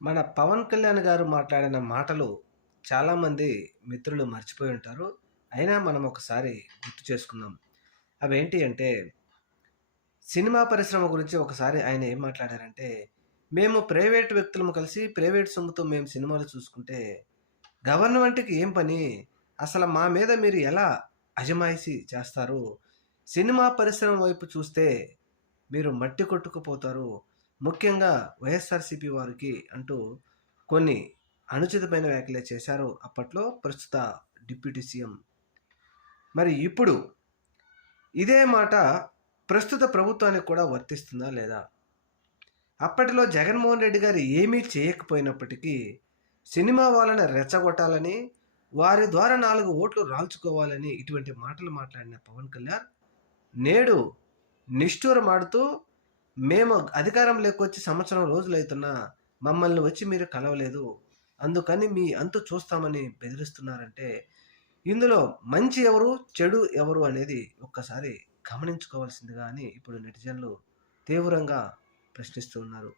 మన పవన్ కళ్యాణ్ గారు మాట్లాడిన మాటలు చాలామంది మిత్రులు మర్చిపోయి ఉంటారు. అయినా మనం ఒకసారి గుర్తు చేసుకుందాం. అవేంటి అంటే, సినిమా పరిశ్రమ గురించి ఒకసారి ఆయన ఏం మాట్లాడారంటే, "మేము ప్రైవేట్ వ్యక్తులము కలిసి ప్రైవేట్ సొమ్ముతో మేము సినిమాలు చూసుకుంటే, గవర్నమెంట్‌కి ఏం పని? అసలు మా మీద మీరు ఎలా అజమాయిషీ చేస్తారు? సినిమా పరిశ్రమ వైపు చూస్తే మీరు మట్టి కొట్టుకుపోతారు. ముఖ్యంగా వైఎస్ఆర్‌సీపీ వారికి" అంటూ కొన్ని అనుచితమైన వ్యాఖ్యలు చేశారు అప్పట్లో ప్రస్తుత డిప్యూటీ సీఎం. మరి ఇప్పుడు ఇదే మాట ప్రస్తుత ప్రభుత్వానికి కూడా వర్తిస్తుందా లేదా? అప్పటిలో జగన్మోహన్ రెడ్డి గారు ఏమీ చేయకపోయినప్పటికీ, సినిమా వాళ్ళని రెచ్చగొట్టాలని, వారి ద్వారా 4 ఓట్లు రాల్చుకోవాలని ఇటువంటి మాటలు మాట్లాడిన పవన్ కళ్యాణ్, నేడు నిష్ఠూరమాడుతూ, "మేము అధికారంలోకొచ్చి సంవత్సరం రోజులైతున్నా, మమ్మల్ని వచ్చి మీరు కలవలేదు. అందుకని మీ అంతు చూస్తామని" బెదిరిస్తున్నారంటే, ఇందులో మంచి ఎవరు? చెడు ఎవరు? అనేది ఒక్కసారి గమనించుకోవాల్సిందిగా అని ఇప్పుడు నెటిజన్లు తీవ్రంగా ప్రశ్నిస్తూ ఉన్నారు.